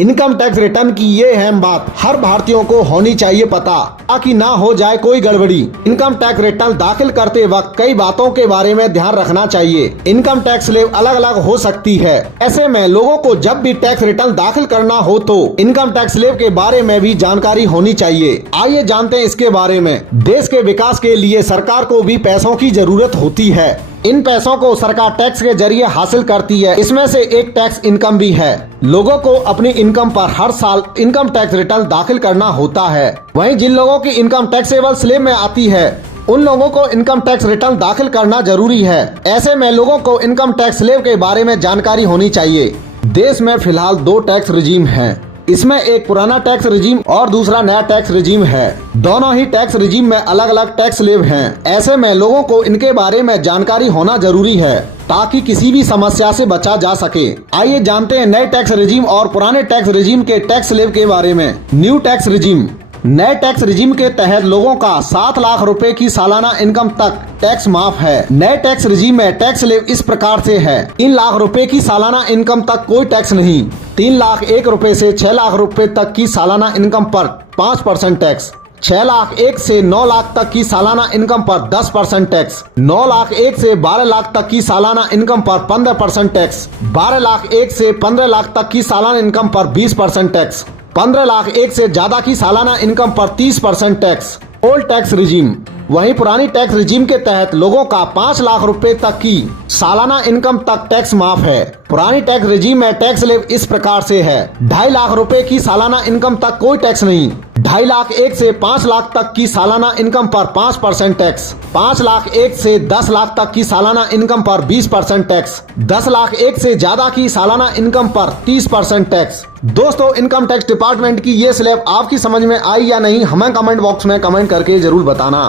Income tax return की ये अहम बात हर भारतीयों को होनी चाहिए पता, ताकि ना हो जाए कोई गड़बड़ी। इनकम टैक्स रिटर्न दाखिल करते वक्त कई बातों के बारे में ध्यान रखना चाहिए। इनकम टैक्स स्लैब अलग अलग हो सकती है, ऐसे में लोगों को जब भी टैक्स रिटर्न दाखिल करना हो तो इनकम टैक्स स्लैब के बारे में भी जानकारी होनी चाहिए। आइए जानते हैं इसके बारे में। देश के विकास के लिए सरकार को भी पैसों की जरूरत होती है। इन पैसों को सरकार टैक्स के जरिए हासिल करती है। इसमें से एक टैक्स इनकम भी है। लोगों को अपनी इनकम पर हर साल इनकम टैक्स रिटर्न दाखिल करना होता है। वहीं जिन लोगों की इनकम टैक्सेबल स्लैब में आती है उन लोगों को इनकम टैक्स रिटर्न दाखिल करना जरूरी है। ऐसे में लोगों को इनकम टैक्स स्लैब के बारे में जानकारी होनी चाहिए। देश में फिलहाल 2 टैक्स रिजीम हैं। इसमें एक पुराना टैक्स रिजीम और दूसरा नया टैक्स रिजीम है। दोनों ही टैक्स रिजीम में अलग अलग टैक्स स्लैब हैं। ऐसे में लोगों को इनके बारे में जानकारी होना जरूरी है ताकि किसी भी समस्या से बचा जा सके। आइए जानते हैं नए टैक्स रिजीम और पुराने टैक्स रिजीम के टैक्स स्लैब के बारे में। New tax regime. नए टैक्स रिजीम के तहत लोगों का 7 लाख रुपए की सालाना इनकम तक टैक्स माफ है। नए टैक्स रिजीम में टैक्स स्लैब इस प्रकार से है। 3 लाख रुपए की सालाना इनकम तक कोई टैक्स नहीं। 3 लाख 1 रुपए से 6 लाख रुपए तक की सालाना इनकम पर 5% टैक्स। 6 लाख 1 से 9 लाख तक की सालाना इनकम पर 10% टैक्स। 9 लाख 1 से 12 लाख तक की सालाना इनकम पर 15% टैक्स। 12 लाख 1 से 15 लाख तक की सालाना इनकम पर 20% टैक्स। 15 लाख 1 से ज्यादा की सालाना इनकम पर 30% टैक्स। Old tax regime. वहीं पुरानी टैक्स रिजीम के तहत लोगों का 5 लाख रुपए तक की सालाना इनकम तक टैक्स माफ है। पुरानी टैक्स रिजीम में टैक्स स्लैब इस प्रकार से है। 2.5 लाख रुपए की सालाना इनकम तक कोई टैक्स नहीं। 2.5 लाख 1 से 5 लाख तक की सालाना इनकम पर 5% टैक्स। 5 लाख 1 से 10 लाख तक की सालाना इनकम पर 20% टैक्स। 10 लाख 1 से ज्यादा की सालाना इनकम पर 30% टैक्स। दोस्तों, इनकम टैक्स डिपार्टमेंट की ये स्लैब आपकी समझ में आई या नहीं, हमें कमेंट बॉक्स में कमेंट करके जरूर बताना।